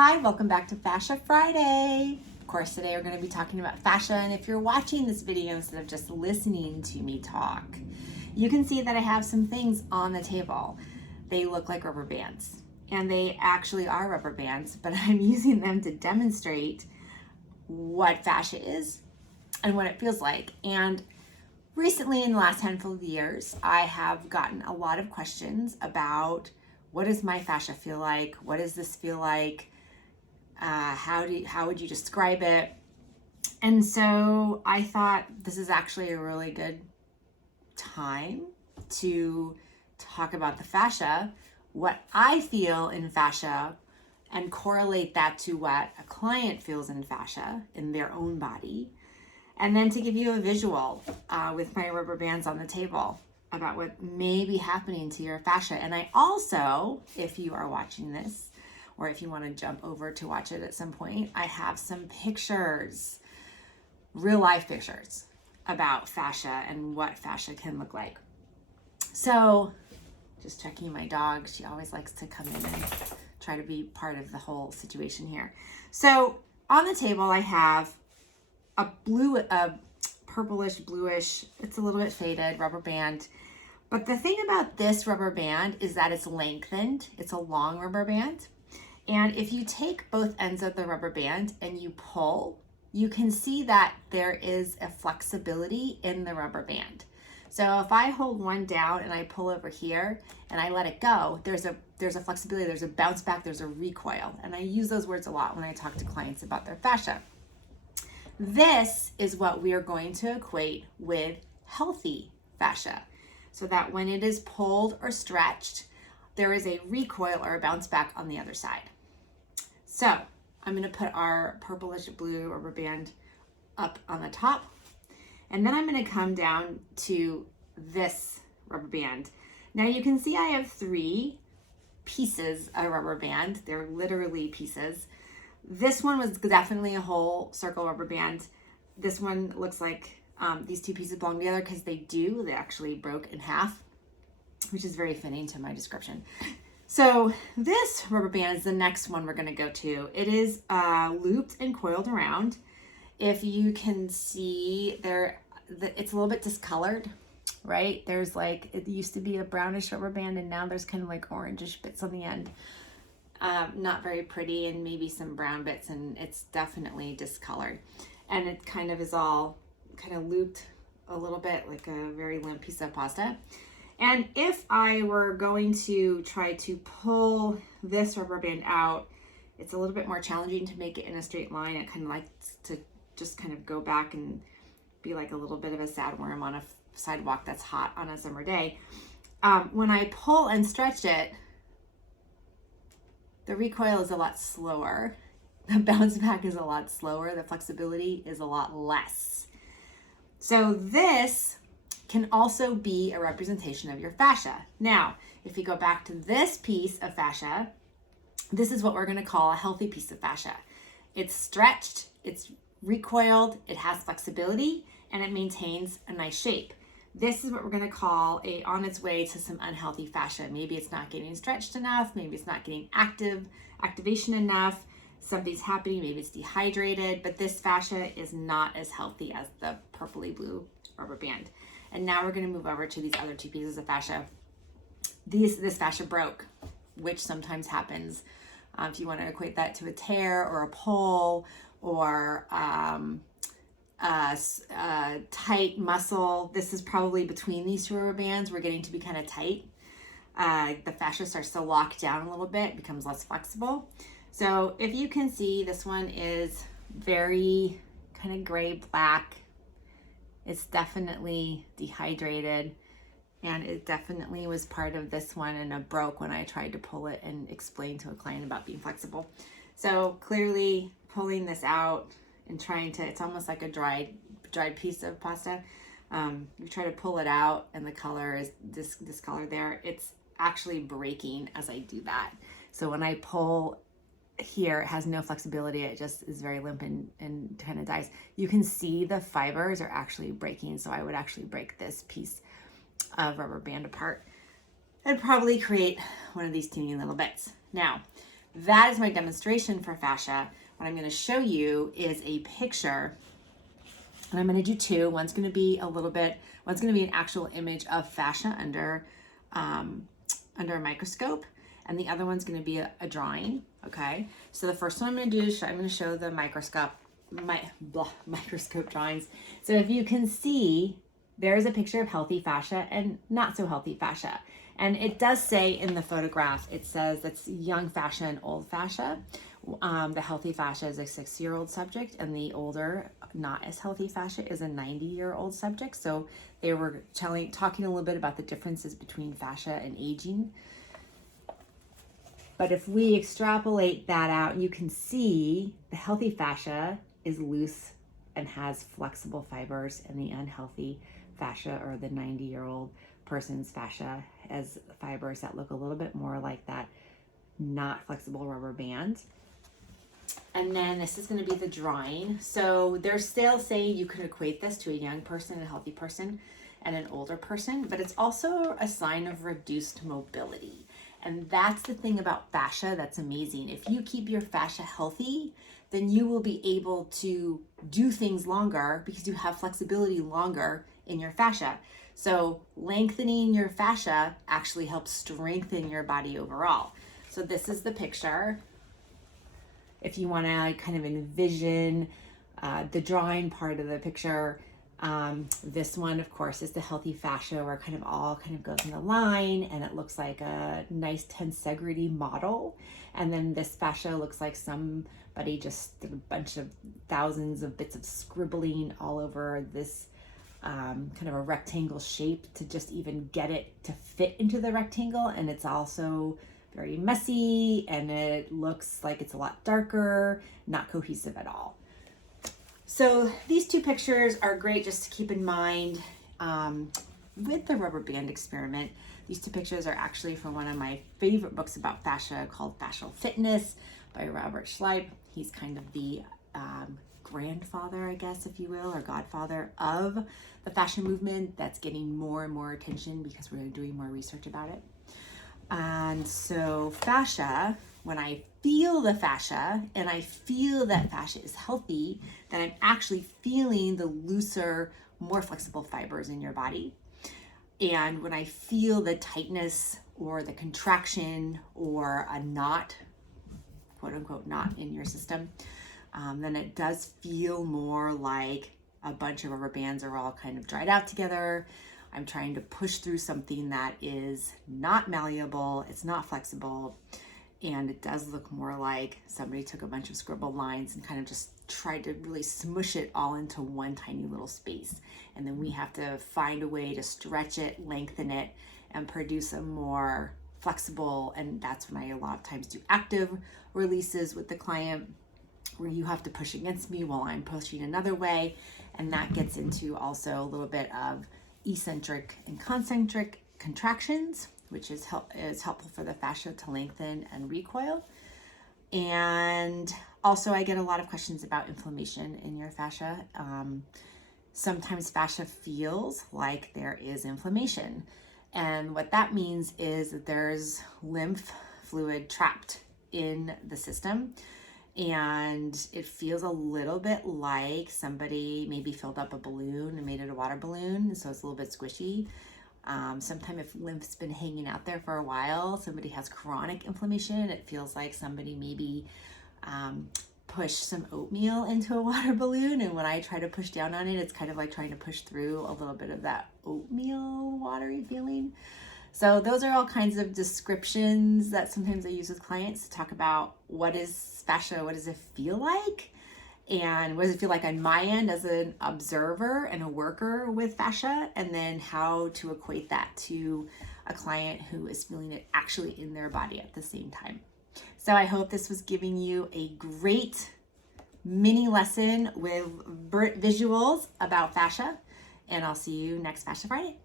Hi, welcome back to Fascia Friday. Of course, today we're going to be talking about fascia, and if you're watching this video instead of just listening to me talk, you can see that I have some things on the table. They look like rubber bands, and they actually are rubber bands, but I'm using them to demonstrate what fascia is and what it feels like. And recently, in the last handful of years, I have gotten a lot of questions about what does my fascia feel like? What does this feel like? How would you describe it? And so I thought this is actually a really good time to talk about the fascia, what I feel in fascia, and correlate that to what a client feels in fascia in their own body. And then to give you a visual with my rubber bands on the table about what may be happening to your fascia. And I also, if you are watching this, or if you want to jump over to watch it at some point, I have some pictures, real life pictures about fascia and what fascia can look like. So just checking my dog. She always likes to come in and try to be part of the whole situation here. So on the table, I have a purplish, bluish, it's a little bit faded rubber band. But the thing about this rubber band is that it's lengthened. It's a long rubber band. And if you take both ends of the rubber band and you pull, you can see that there is a flexibility in the rubber band. So if I hold one down and I pull over here and I let it go, there's a flexibility, there's a bounce back, there's a recoil. And I use those words a lot when I talk to clients about their fascia. This is what we are going to equate with healthy fascia, so that when it is pulled or stretched, there is a recoil or a bounce back on the other side. So I'm going to put our purplish blue rubber band up on the top, and then I'm going to come down to this rubber band. Now you can see I have 3 pieces of rubber band. They're literally pieces. This one was definitely a whole circle rubber band. This one looks like these 2 pieces belong together because they do. They actually broke in half, which is very fitting to my description. So this rubber band is the next one we're going to go to. It is looped and coiled around. If you can see there, it's a little bit discolored, right? There's like, it used to be a brownish rubber band and now there's kind of like orangish bits on the end. Not very pretty, and maybe some brown bits, and it's definitely discolored. And it kind of is all kind of looped a little bit like a very limp piece of pasta. And if I were going to try to pull this rubber band out, it's a little bit more challenging to make it in a straight line. It kind of likes to just kind of go back and be like a little bit of a sad worm on a sidewalk that's hot on a summer day. When I pull and stretch it, the recoil is a lot slower. The bounce back is a lot slower. The flexibility is a lot less. So this can also be a representation of your fascia. Now, if you go back to this piece of fascia, this is what we're going to call a healthy piece of fascia. It's stretched, it's recoiled, it has flexibility, and it maintains a nice shape. This is what we're going to call on its way to some unhealthy fascia. Maybe it's not getting stretched enough, maybe it's not getting activation enough, something's happening, maybe it's dehydrated, but this fascia is not as healthy as the purpley blue rubber band. And now we're going to move over to these other 2 pieces of fascia. This fascia broke, which sometimes happens. If you want to equate that to a tear or a pull or tight muscle, this is probably between these 2 rubber bands. We're getting to be kind of tight. The fascia starts to lock down a little bit, becomes less flexible. So if you can see, this one is very kind of gray black. It's definitely dehydrated, and it definitely was part of this one, and it broke when I tried to pull it and explain to a client about being flexible. So clearly pulling this out and trying to, it's almost like a dried piece of pasta. You try to pull it out and the color is discolored there. It's actually breaking as I do that. So when I pull here, it has no flexibility. It just is very limp and kind of dies. You can see the fibers are actually breaking. So I would actually break this piece of rubber band apart and probably create one of these teeny little bits. Now, that is my demonstration for fascia. What I'm going to show you is a picture, and I'm going to do two. One's going to be one's going to be an actual image of fascia under a microscope, and the other one's going to be a drawing. Okay, so the first one I'm going to do is I'm going to show the microscope drawings. So if you can see, there's a picture of healthy fascia and not so healthy fascia. And it does say in the photograph, it says that's young fascia and old fascia. The healthy fascia is a 6-year-old subject, and the older, not as healthy fascia is a 90-year-old subject. So they were talking a little bit about the differences between fascia and aging. But if we extrapolate that out, you can see the healthy fascia is loose and has flexible fibers, and the unhealthy fascia, or the 90-year-old person's fascia, has fibers that look a little bit more like that not flexible rubber band. And then this is going to be the drawing. So they're still saying you can equate this to a young person, a healthy person, and an older person, but it's also a sign of reduced mobility. And that's the thing about fascia that's amazing. If you keep your fascia healthy, then you will be able to do things longer because you have flexibility longer in your fascia. So lengthening your fascia actually helps strengthen your body overall. So this is the picture. If you want to kind of envision the drawing part of the picture, this one, of course, is the healthy fascia, where it all goes in a line, and it looks like a nice tensegrity model. And then this fascia looks like somebody just did a bunch of thousands of bits of scribbling all over this kind of a rectangle shape to just even get it to fit into the rectangle. And it's also very messy, and it looks like it's a lot darker, not cohesive at all. So these two pictures are great just to keep in mind with the rubber band experiment. These two pictures are actually from one of my favorite books about fascia called Fascial Fitness by Robert Schleip. He's kind of the grandfather, I guess, if you will, or godfather of the fascia movement that's getting more and more attention because we're doing more research about it. And so fascia, when I feel the fascia and I feel that fascia is healthy, then I'm actually feeling the looser, more flexible fibers in your body. And when I feel the tightness or the contraction or a knot, quote unquote, knot in your system, then it does feel more like a bunch of rubber bands are all kind of dried out together. I'm trying to push through something that is not malleable, it's not flexible, and it does look more like somebody took a bunch of scribbled lines and kind of just tried to really smush it all into one tiny little space. And then we have to find a way to stretch it, lengthen it, and produce a more flexible, and that's when I a lot of times do active releases with the client, where you have to push against me while I'm pushing another way. And that gets into also a little bit of eccentric and concentric contractions, which is helpful for the fascia to lengthen and recoil. And also I get a lot of questions about inflammation in your fascia. Sometimes fascia feels like there is inflammation. And what that means is that there's lymph fluid trapped in the system. And it feels a little bit like somebody maybe filled up a balloon and made it a water balloon, so it's a little bit squishy. Sometimes if lymph's been hanging out there for a while, somebody has chronic inflammation, it feels like somebody maybe pushed some oatmeal into a water balloon, and when I try to push down on it, it's kind of like trying to push through a little bit of that oatmeal watery feeling. So those are all kinds of descriptions that sometimes I use with clients to talk about what is fascia, what does it feel like, and what does it feel like on my end as an observer and a worker with fascia, and then how to equate that to a client who is feeling it actually in their body at the same time. So I hope this was giving you a great mini lesson with visuals about fascia, and I'll see you next Fascia Friday.